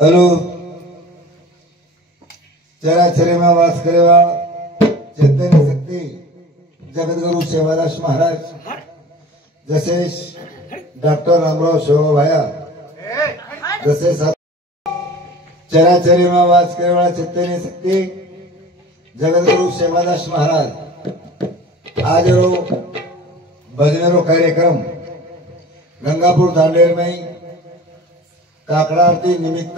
Hello चराचरे में वास करेवा चैतन्य शक्ती जगद्गुरु सेवादास महाराज जसे डॉक्टर रामराव शेवाभाया जसे चराचरे में वास करेवा चैतन्य शक्ती जगद्गुरु सेवादास महाराज आज रो भजन रो कार्यक्रम गंगापुर दांडेर में काकड़ा आरती निमित्त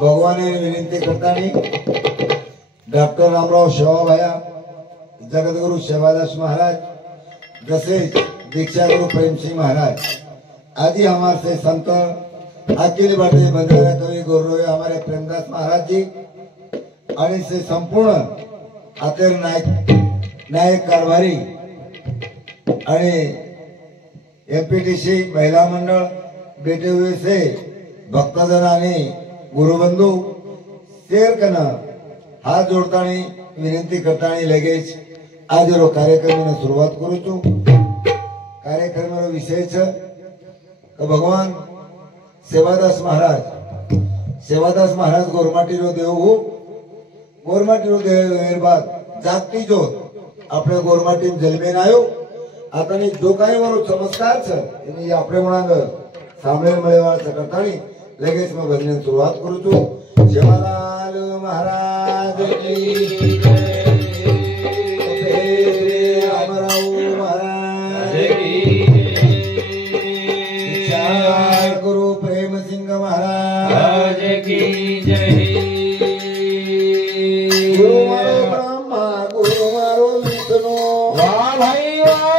भगवान विनंती करता डॉक्टर रामराव शेवाभाया जगद्गुरु सेवादास महाराज जसे दीक्षा गुरु प्रेम सिंह महाराज आदि हमारे से संत अखिल भारतीय बंजारा कवि गौरव हमारे प्रेमदास महाराज जी और से संपूर्ण आतेर नायक कारभारी और एमपीटीसी महिला मंडल बैठे हुए से भक्तजन आणि गुरुबंधू शेअर करना हात जोडताना विनंती करताना लगेच आज रो कार्यक्रम सुरुवात करू छू। कार्यक्रम विषय भगवान सेवादास महाराज गोरमाटी रो देव हो गोरमाटी रो देव बाद जागती जोत अपने गोरमाटी जन्मेन आयो आता जो काही मारो चमत्कार छे अपने म्हणा सामने मिळवा करताना लगेच मग भजन सुरुवात करू छू। सेवालाल महाराज की जय, अमराव महाराज की जय, गुरु प्रेम सिंह महाराज की जय। गुरु मारो ब्रह्मा गुरु मारो विष्णु वाह भाई वाह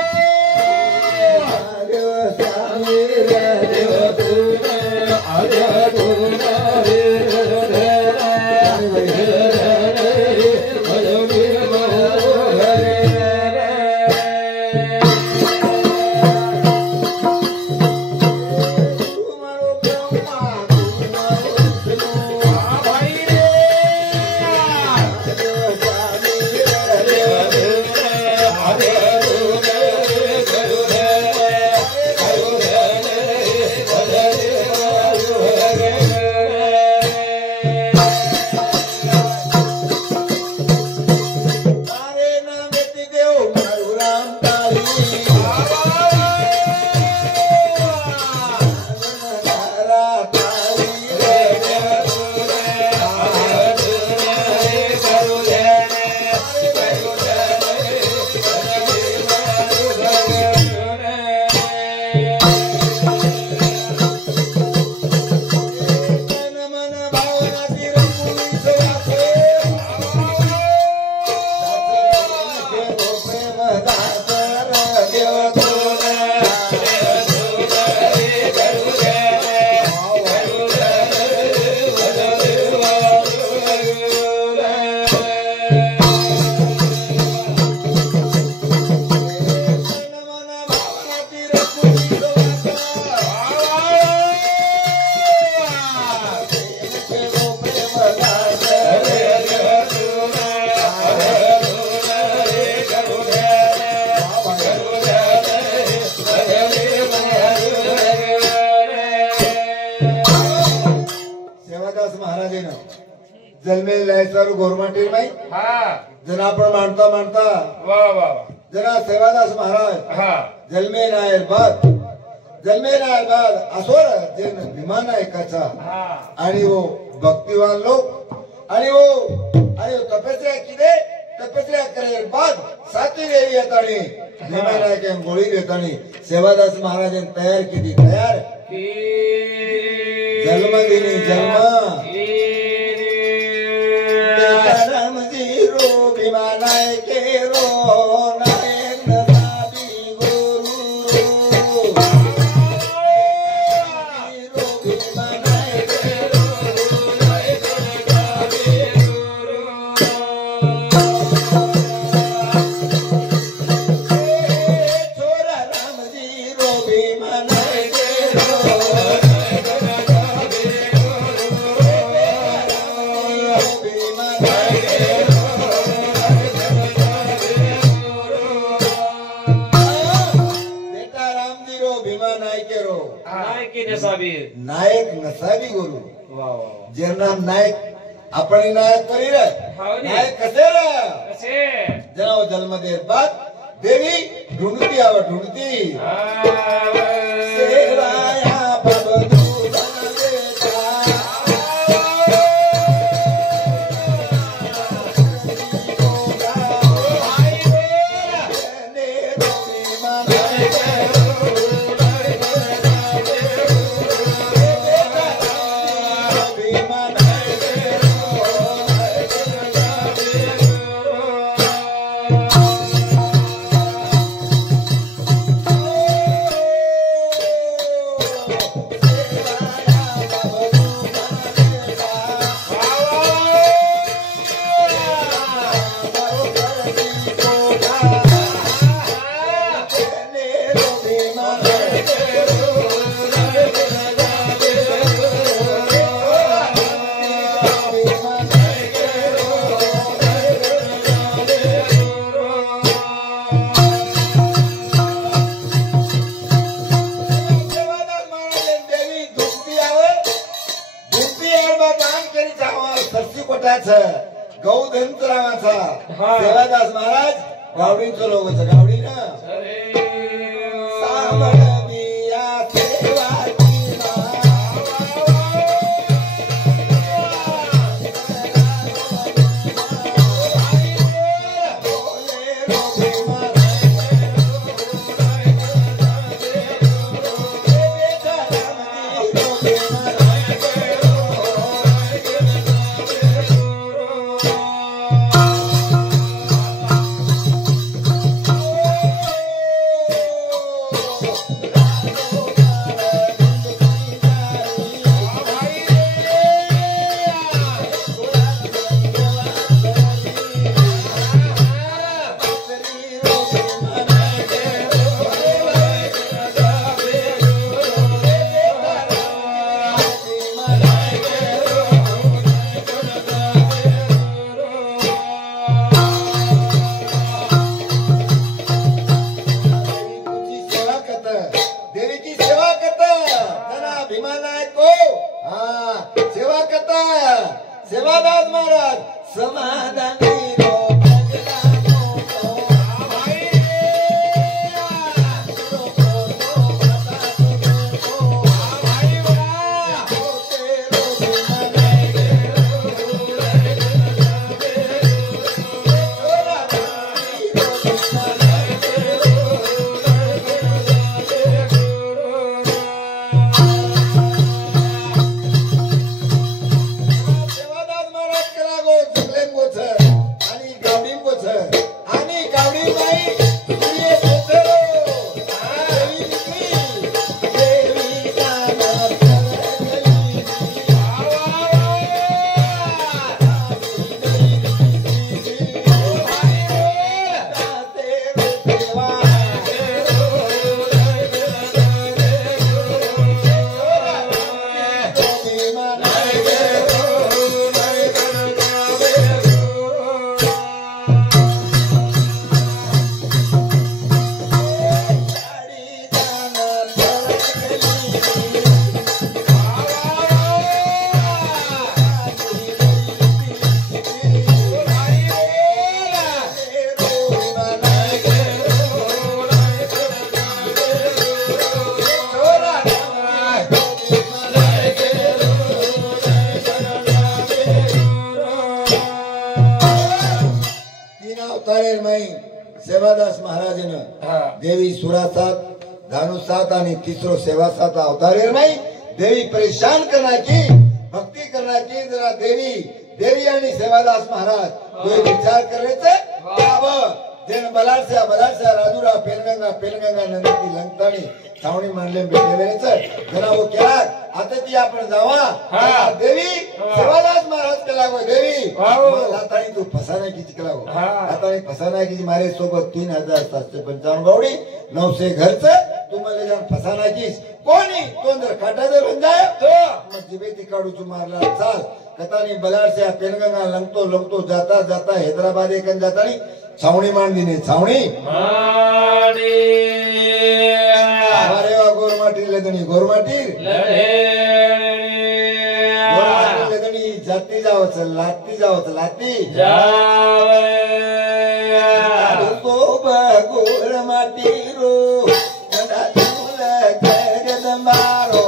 जन्मे लायसर गोरमाटी में जना पण मानता जना सेवादास महाराज जन्मे नायर बाद असोर जन विमान ऐकाचा आणि वो भक्तिवान लोक आणि वो तपस्या करे बाद साती देवी येतानी विमान ऐके गोळी देतानी सेवादास महाराजन तयार केली जन्म दिनी जन्म राम जी रो विमानाय के रो नायक नसाबी गुरु रो विमानाय के रो नायक नसाबी गुरु छोरा राम जी रो विमानाय के रो नायक नसाबी गुरु गोरू जेना नायक आपण नायक करी रे नायक कसे रे जनाव जन्म दे बाद देवी ढूंढती आव ढूंढती सेवाया बाबा गौधंत्रावाचा सेवादास महाराज गावडींचं लोकच गावडी ना सेवादास महाराज समाधानी सेवादास महाराजन देवी सुरासात धानुसात आणि तिसरो सेवासात अवतारेर नाही देवी परेशान करना की भक्ती करना की जरा देवी देवी आणि सेवादास महाराज तो विचार करायचे जेन बलारसा राजुरा पेलगंगा नंदी लंगतानी छावणी मांडले भेटेवेच जरा वो क्या आता ती आपण जावा देवी सेवादास महाराज कला गो देवी लातानी तू फसाना की चिकला गो लातानी फसाना की मारे सोबत 3755 गावडी 900 घरच तू मला जान फसाना की कोणी तोंदर काटा दे बन जाय तो मग जिबेती काढू तू मारला चाल कतानी बलारसा पेलगंगा लंगतो जाता जाता हैदराबाद एकन जातानी छावणी मांडीने छावणी अरे वा गोरमाटी लदनी गोरमाटी लाती जावच लाती गोर माटी रो मारो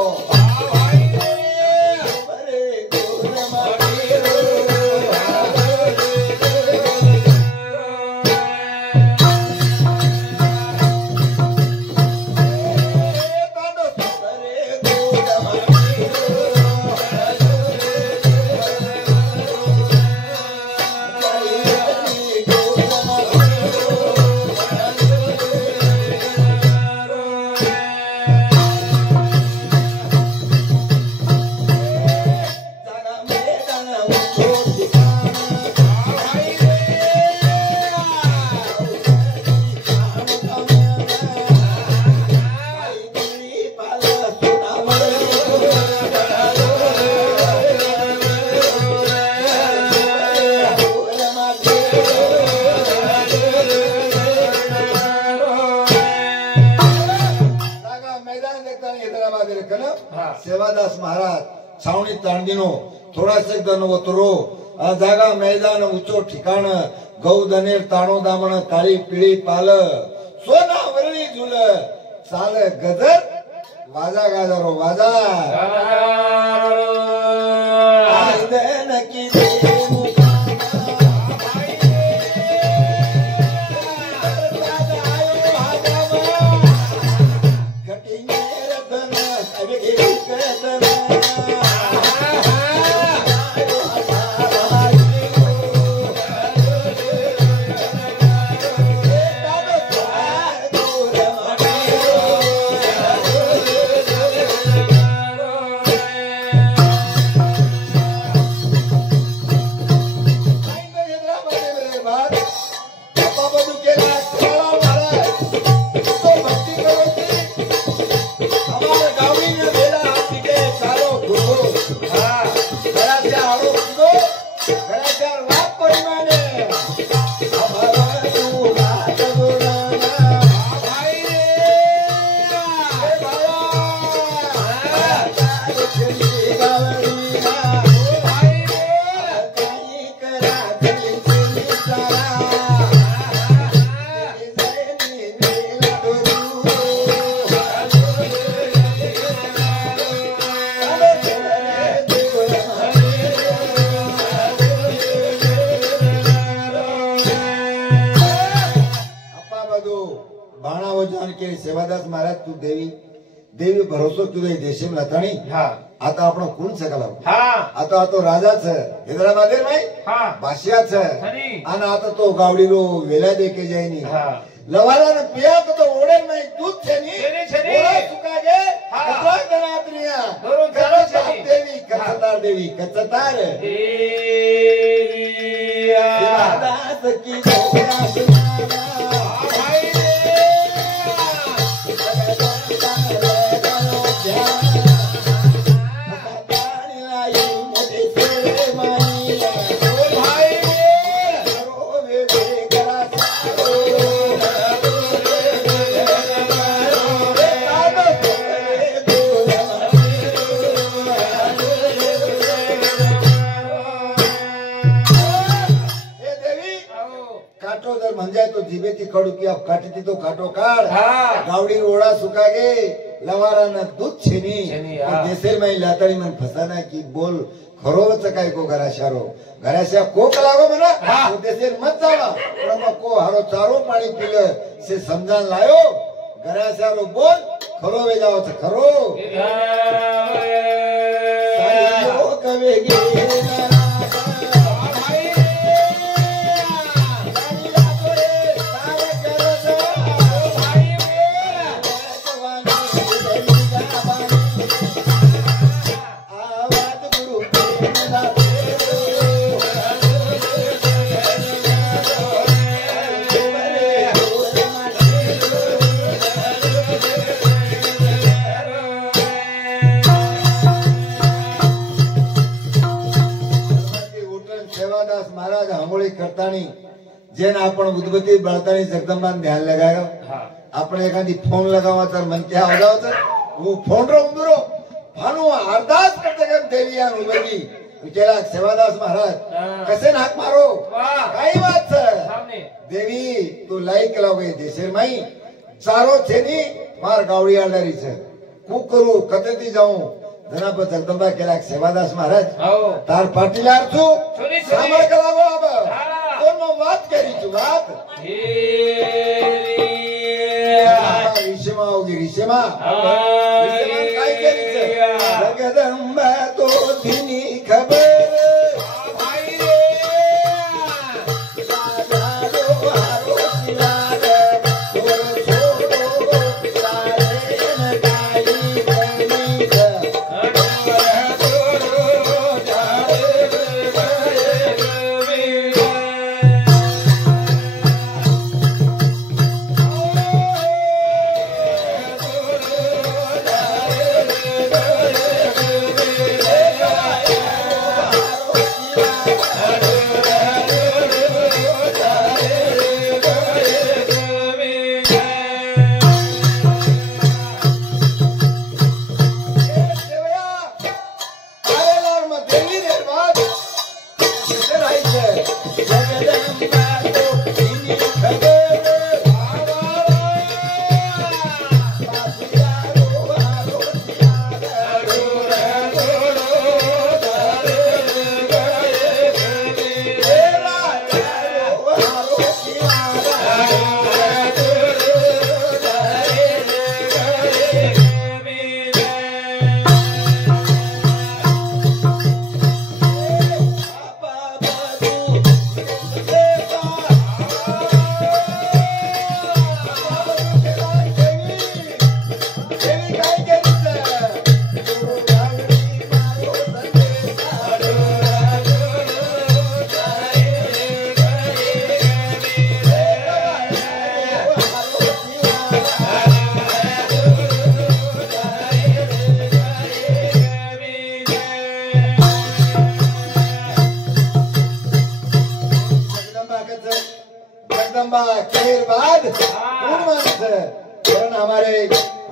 सेवादास महाराज छावणी तांडीनो थोड़ा दन वतरो जागा मैदान ऊंचो ठिकाण गौ दनेर ताणो दामण काळी पिळी पाल सोना वरळी झुल चाल गजर वाजा गाजरो वाजा की सेवादास महाराज तू देवी भरोसो तुझे देशे लताणी आता आपण कोण सकला आता तो राजाच हैदराबादेर माई बाशियाच आणि आता तो गावडीलो वेला देके जायनी लवाला न पिया तो ओढेल माई दूध छेनी ओढा चुका गे कतरा गणात्रिया देवी कचतार सेवादास की तो जीबेती खडू की अब काटी तो काटो काढ गावडी ओढा सुका गे लवारा न दूध छेनी देसे में लातारी मन फसाना की बोल खरोच काय को घराशा कोक लागो मना तो देसे मत जावा पण को हारो चारो पाणी पिल से समजान लायो घराशारो बोल खरो वे जाओ खरो सारियो कवेगे महाराज आंघोळी करतानी जेन आपण उदबत्ती बळतानी जगदंबान ध्यान लगायो आपण एखादी फोन लगावा तर मन क्या हो जाओ वो फोन रो उंदरो फानो अरदास करते कर देवियान उबली केला सेवादास महाराज कसे नाक मारो काही बात सर देवी तू लाईक लावे देशेर माई चारो छेनी मार गावडी आडारी છે કુ કરું કતેથી જાઉં જનાબ જગદંબા કેલા સેવાદાસ મહારાજ તાર પાટીલાર છું સામળ કલાવો આબ કોનો વાત કરી છું વાત રિશેમાં આવગી રિશેમાં કાઈ કરી છે જગદંબા તો ધીની ખબર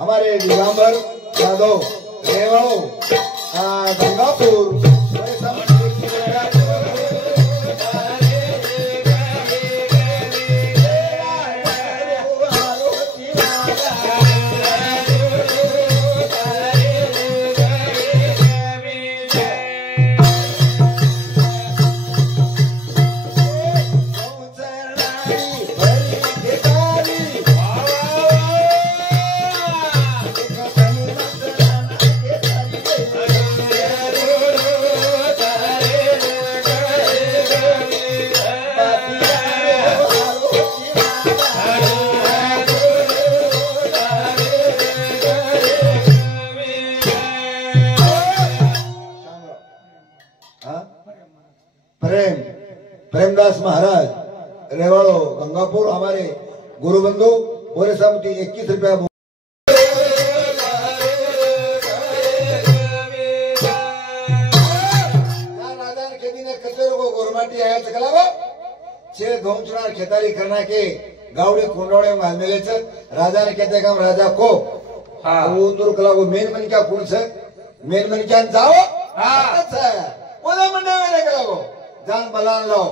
हमारे दिगंबर यादव रेवाड़ो गंगापुर प्रेमदास महाराज रेवाड़ो गंगापुर हमारे गुरुबंधु और समिति 21 रुपया राजा ने खेती ने कचेरों को गोरमाटी आया चकलावा छे घोंचुनार खेतारी करना के गावड़े कुंडोड़े में मिले छे राजा ने कहते काम राजा को वो उन्दुर कला वो मेन मन क्या कुण छे मेन मन क्या जाओ अच्छा ओला मंडे में कला वो जान बलान लो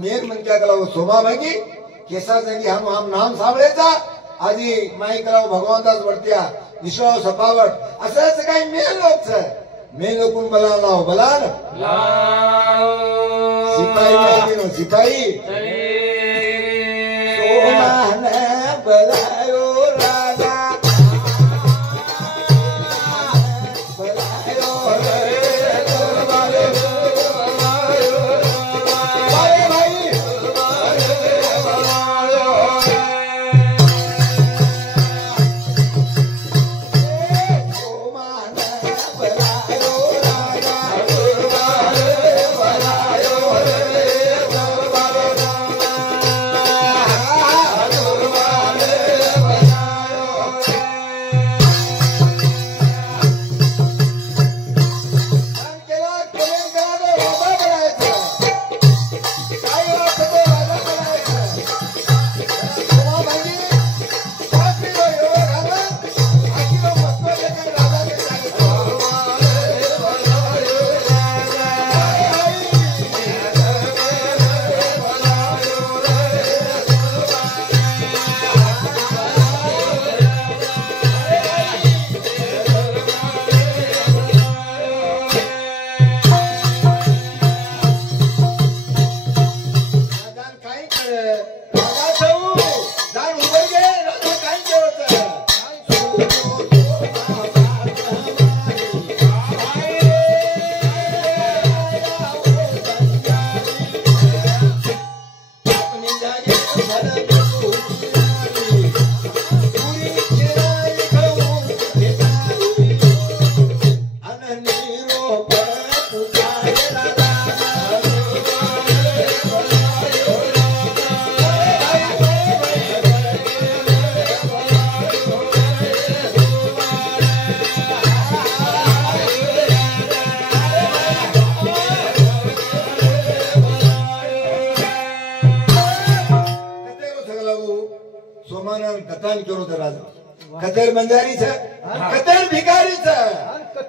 मेन मन क्या कला वो सोमा भागी केसा जाएंगे हम नाम सामने था आजी माई कला वो भगवान दास वर्तिया विश्वास सपावट असल से कहीं मेन लोग छे मेन लोग कुन बलान लो बलान सिपाही में नो सिपाही सोमा ने बलायो राजा मतदान केलं होतं राजा कतेर बंजारी છે कतेर भिकारी છે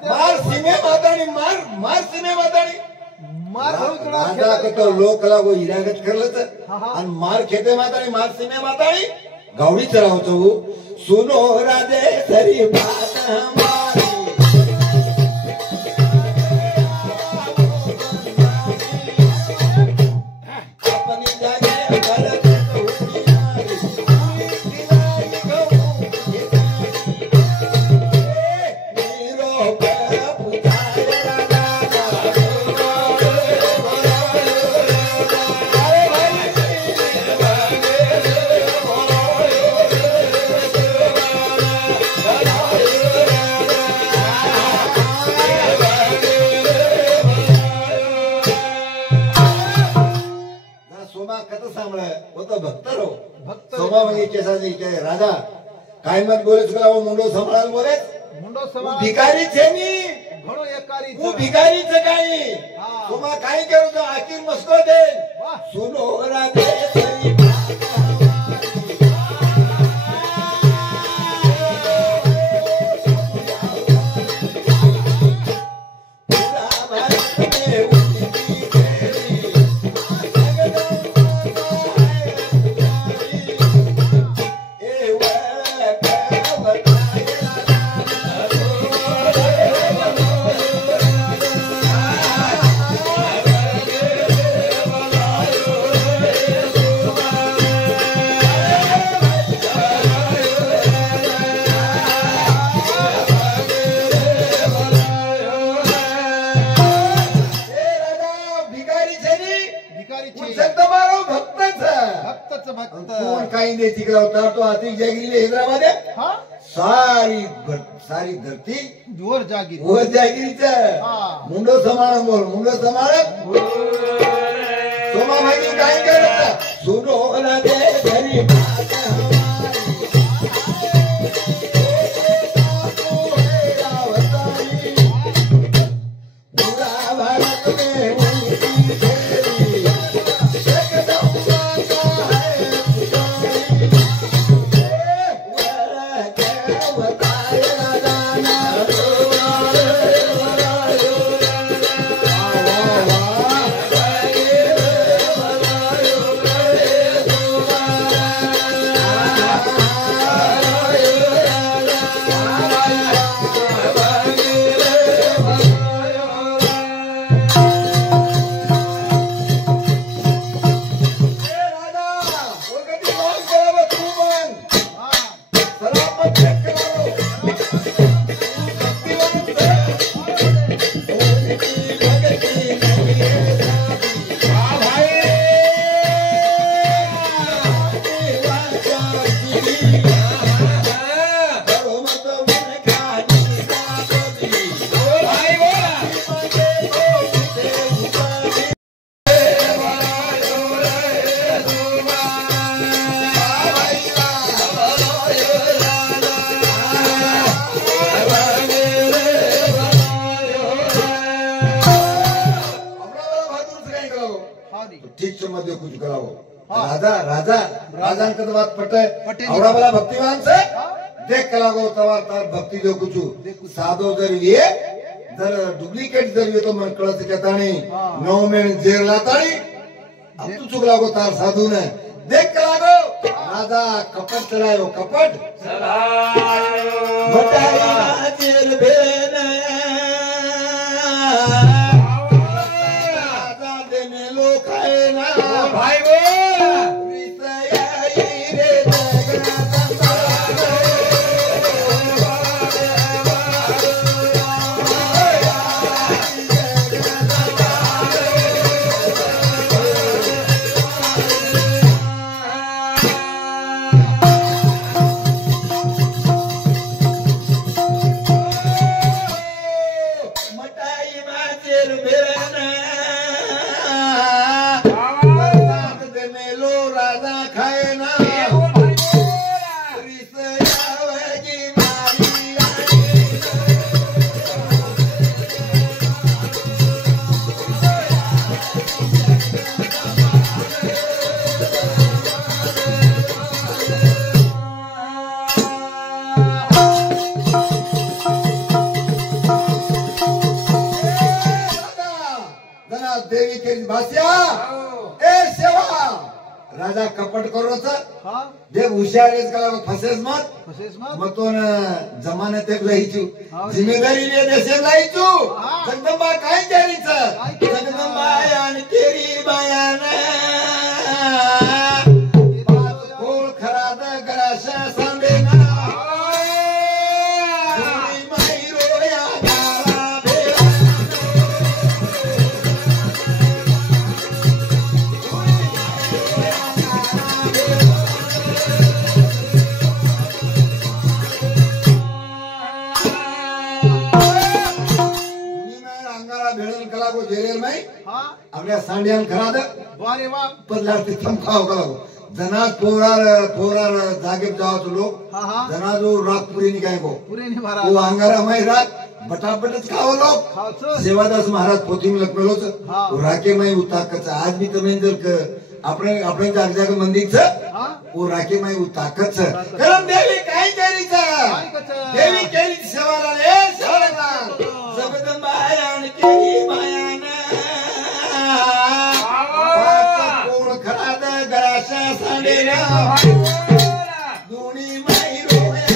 मार सीमे मातानी मार सीमे मातानी राजा कतो लोक लागो हिरागत करलं तर आणि मार खेते मातानी मार सीमे मातानी गावडी चढावतो सुनो राजे सरी बात हमारी राजा काय मत बोले मुंडो सांभाळाल बोले भिकारी छे नी घणो भिकारी छे काही सोमा काय करू तो आखिर मस्को दे सुनो राजे तो आती जागिरी हैदराबाद सारी धरती जोर जागिरी मुंडो समाळ बोल मुंडो समाळ सोमा भाई काय करत सुनो ना दे घरी राजा बात पटे और वाला भक्तिमान से देख कलागो तवार तार भक्ति जो कुछ सादो जरिए जर डुप्लीकेट जरिए तो मन कळ से कहता नहीं 9 में जेर लाता नहीं अब तू चुक लागो तार साधु ने देख कलागो राजा कपट चलायो कपट बताया जेल बेने राजा देने लो खाए ना भाई देवी केली भास्या ए सेवा राजा कपट करो देव हुशियार फसेस मत तो जमाने ते लाईचू जिम्मेदारी ने देशे लाईचू जगदंबा काय केलीच जगदंबा यान केरी बायान कोळ खराद गराशा सांडेना आपल्या सांडियान खराद वारे वा पदला तिथम खाव कलागो जना पोरार जागेब जावतो लोक जना जो रात पुरी नि काय को पुरी नि महाराज वो अंगारा मै रात बटाबटच खाव लोक सेवादास महाराज पोथीम लखमेलोच राके मै उताकच आज मी तुम्ही जर આપણે જાગ મંદિર છે ઓ રાખી માં એવું તાકાત છે કરમ દેવી કાઈ કરી છે દેવી કેરી સેવાલા લે સેવાલા જગદંબા આયાન કેરી માયાના કોળ ખરાદ ગરાશા સાંડેના દુણી માઈ રોયા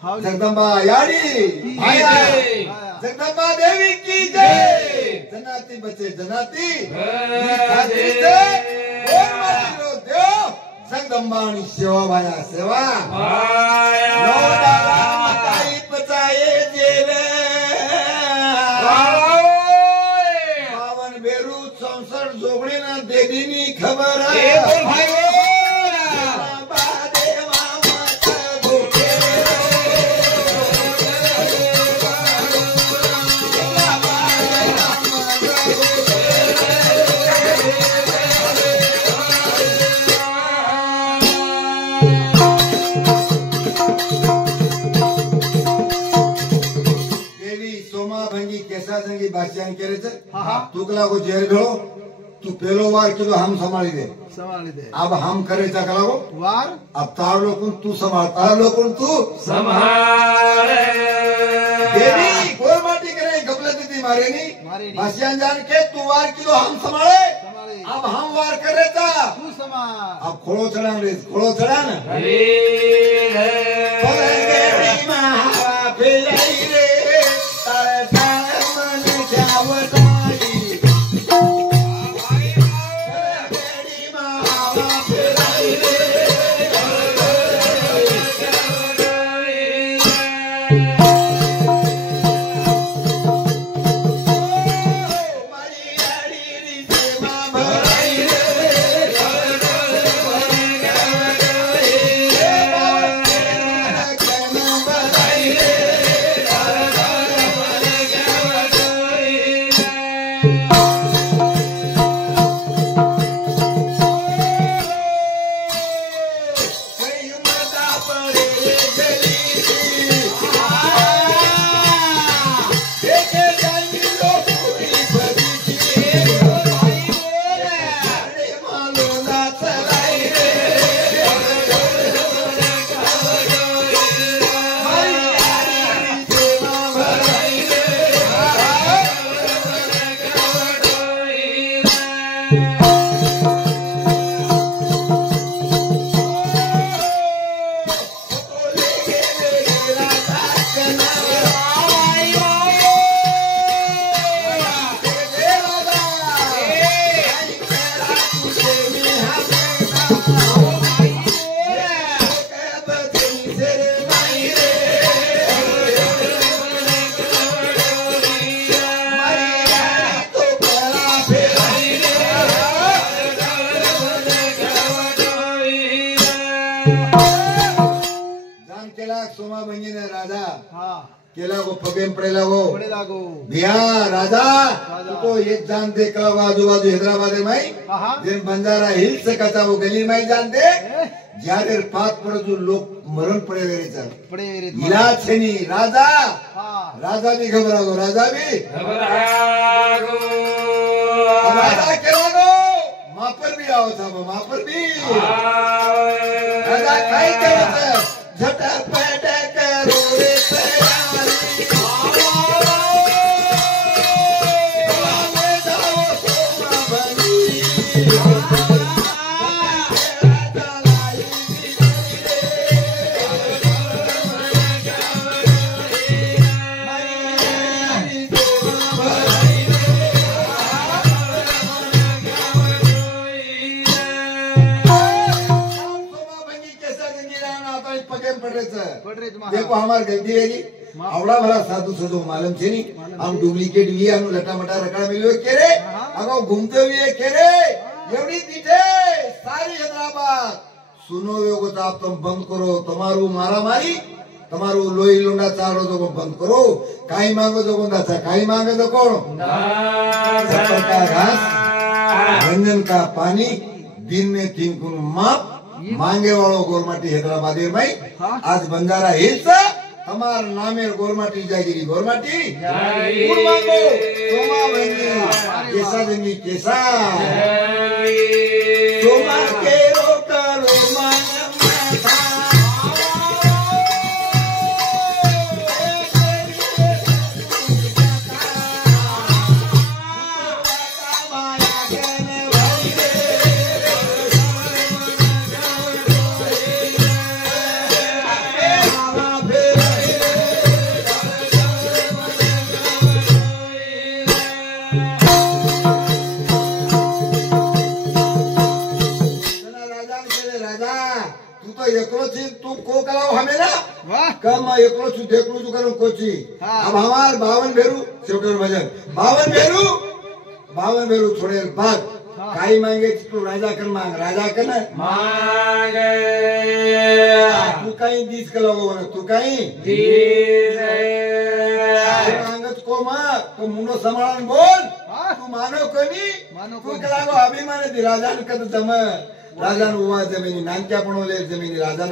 जगदंबा यारी जगदंबा देवी की जय जनाती बचे जनाती जगदंबा सेवा भाया सेवा पचाए जेवे पावन बेरू 64 जोगणी ना देवी नी खबर भाषण करे तुकला को जेल भेड़ो तू पेलो वार किलो हम संभाली दे अब हम करे चकला को वार अब तार लोगों तू संभाल तार लोगों तू संभाल देवी गोल माटी करे गपले दीदी मारे नहीं भाषण जान के तू वार किलो हम संभाले अब हम वार करे था तू संभाल अब खोलो चढ़ान रे खोलो चढ़ान जान केला सोमा बहिणीने राजा हा केला गो पगेम पडेला गो पडे लागो भैया राजा तू तो एक जान दे कला बाजू बाजू हैदराबाद में आहा जिन बंजारा हिल्स से कचा वो गली में जान दे ज्यादा पात पड़े जो लोग मरण पड़े वेरे चल पडे रे इलाज छे नी राजा हा राजा भी घबरा गो राजा केला गो मापर भी आओ था मापर भी राजा काई केला था झटपट करो रे देखो हमार गलती है जी आवड़ा भरा साधु सजो मालूम छे नी हम डुप्लीकेट भी आनु लटा मटा रकड़ा मिलियो के रे अगो घूमते हुए के रे एवडी दीठे सारी हैदराबाद सुनो योगो ताप तुम बंद करो तुम्हारू मारा मारी तुम्हारू लोई लोंडा चारो जो बंद करो काई मांगो जो गोंदा था काई मांगे तो कौन शक्कर का घास रंजन का पानी दिन में 3 गुण माप मांगे वालों गोरमाटी हैदराबाद में आज बंजारा हिल्स हमार नामे गोरमाटी जागिरी गोरमाटी गुण मांगो सोमा बनी केसा देंगी केसा सोमा के रोका रोमा तू को कराओ हमें ना कम एकलो छु देखलो छु करो कोची अब हमार 52 भेरू सेवटर भजन 52 भेरू छोड़े बाद काई मांगे तू राजा कर मांग राजा कर ना मांगे तू काई दिस कलोगो ना तू काई दिस मांगत को मा तो मुनो संभाळन बोल तू मानो कोनी तू कलागो अभिमान दी राजा कद जम राजा उवा जमिनी नानक्या पणोले जमिनी राजा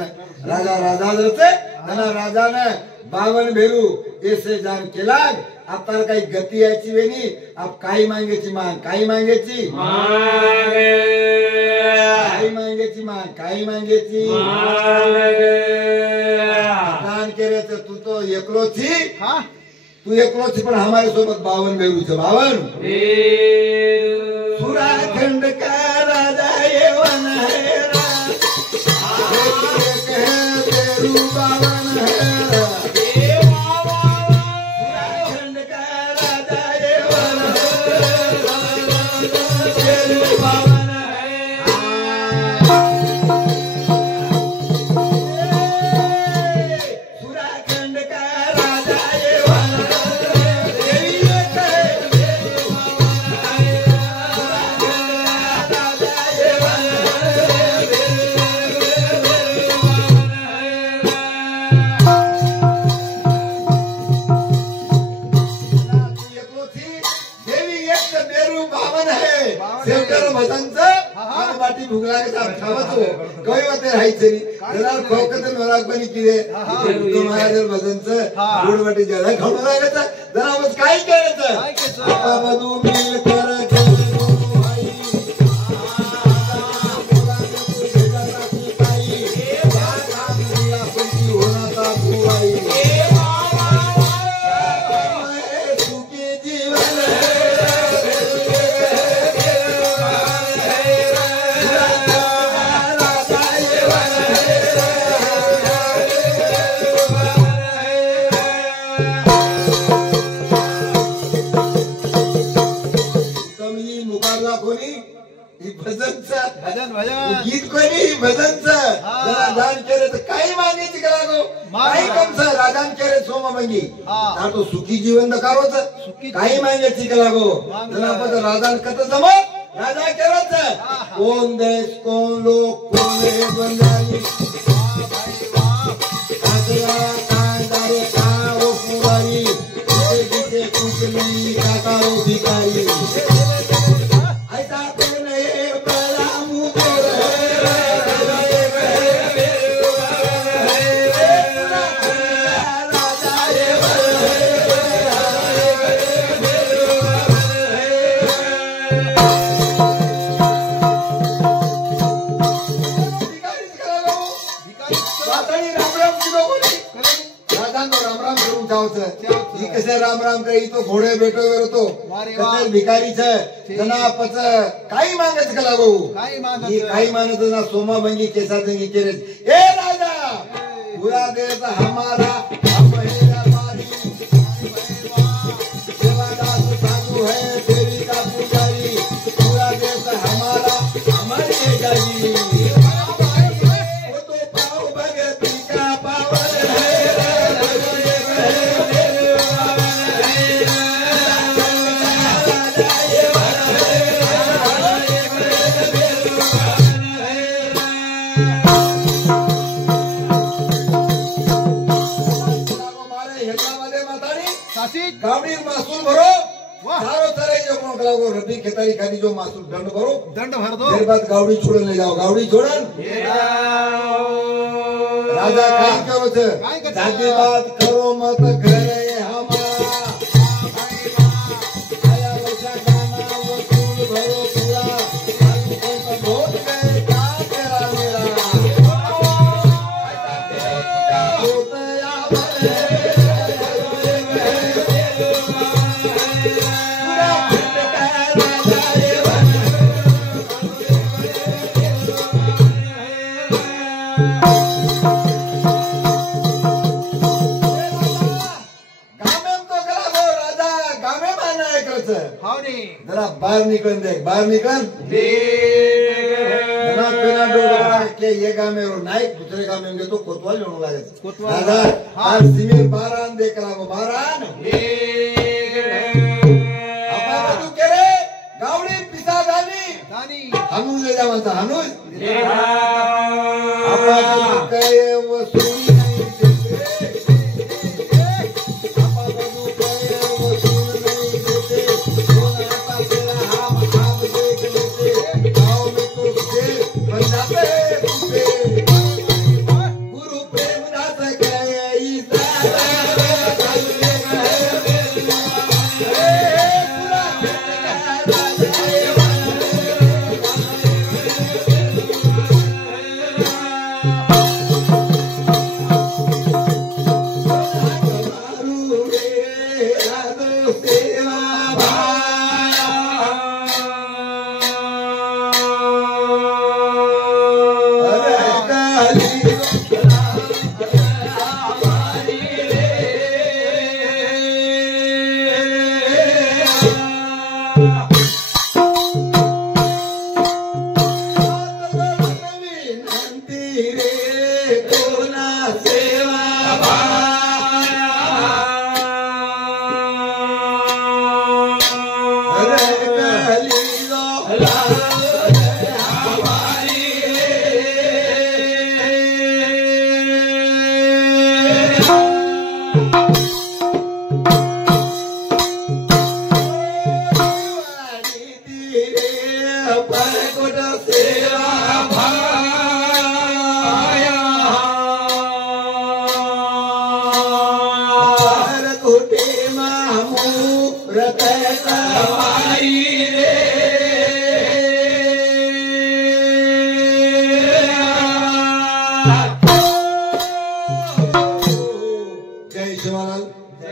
जरते धना राजा ने 52 भेरू ऐसे जान केलाग अब तार काही गती यायची वेनी अब काही मांगेची मांग काही मांगेची दान केले तर तू तो एकलो थी तू एकलो थी पण हमारे सोबत 52 भेरू छे 52 सुराखंड का राजा ये वन है भुगला के साथ खावतो कोई होते राहायचे नी जरा खोकत नराक बनी किरे तुम्हाला जर भजनच गोड वाटी जरा खाऊ लागायचं जरा बस काय करायचं बाबू मिल कर भजन गीत कोणी भजनचं राजान केले तर काही मागायची का लागो काही कमच राजान केले सोमा मंगी ना तो सुखी जीवन कारोच काही मागायची का लागो राजान कत जमो राजा केवच कोण देश कोण लोक कोण हे बंधारी कांदारे का ओ पुरारी जिथे कुठली काकारो भिकारी ऐसा कोण हे बळा मुदोर राम राम कही तो घोडे भेटो तो भिकारी पच काही मागत कला भाऊ काही मानत ना सोमा भंगी केसा जंगी केरे ए राजा पूरा देश हमारा सेवादास साधु है देवी का पुजारी पूरा देश हमारा हमारी है जागी वो तो पाओ भगती का पावर है गावडी महसूल भरो सारो तरह जो कोण कलागो रबी खेतारी खाली जो महसूल दंड भर दो फिर बाद गावडी छोड़न ले जाओ गावडी छोड़न राजा काय करो छे जाती बात करो मत घरे हमारा आया वैसा गाना वसूल भरो पूरा तो बहुत गए का तेरा मेरा होते आवे जरा बाहर निकल देख बाहर निकल के ये गाँव में और नाइक दूसरे गाँव में तो कोतवाल होने लगे दादा आज सिमिर बारान देख रहा वो बारान अपना तू कह रे गावड़ी पिसा दानी हनुज ले जावा था हनुज अपना तू कहे वो सुनी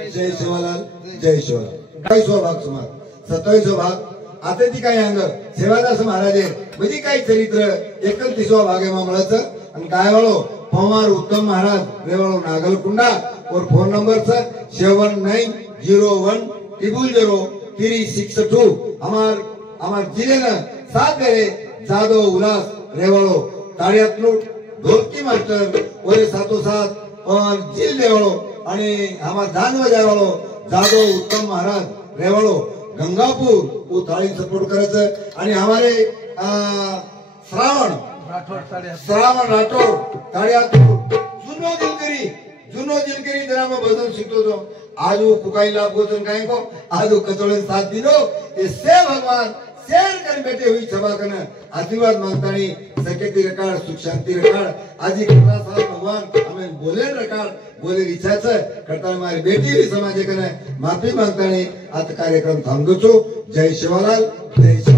नहीं जय शिवराम 28 भाग सुमार 27 भाग आता ती काय अंग सेवादास महाराजे म्हणजे काय चरित्र 31 भागे मामलाचं आणि काय वाळो पवार उत्तम महाराज रेवाळो नागलकुंडा और फोन नंबर 7901000362 हमार जिले न साथ करे जादव उल्लास रेवाळो ताड़ियातलूट ढोलकी मास्टर और साथो साथ और जिल रेवाळो आणि हमार धान बजावाळो जादव उत्तम महाराज रेवाळो गंगापूर वो थाळी सपोर्ट करायचं आणि हमारे श्रावण राठोड ताळियातूर जुनो दिलकरी जरा मैं भजन सीखतो तो आज वो कुकाई लाभ गोचन काहे को आज वो कचोड़े साथ दिनो इससे भगवान शेर कर बैठे हुई सभा करना आशीर्वाद मांगतानी सकेती रकाड सुख शांति रकाड आज कथा साहब भगवान हमें बोले रकाड बोले इच्छा करता हमारी बेटी भी समाजे करना माफी मांगतानी आज कार्यक्रम थांबतो जय शिवलाल जय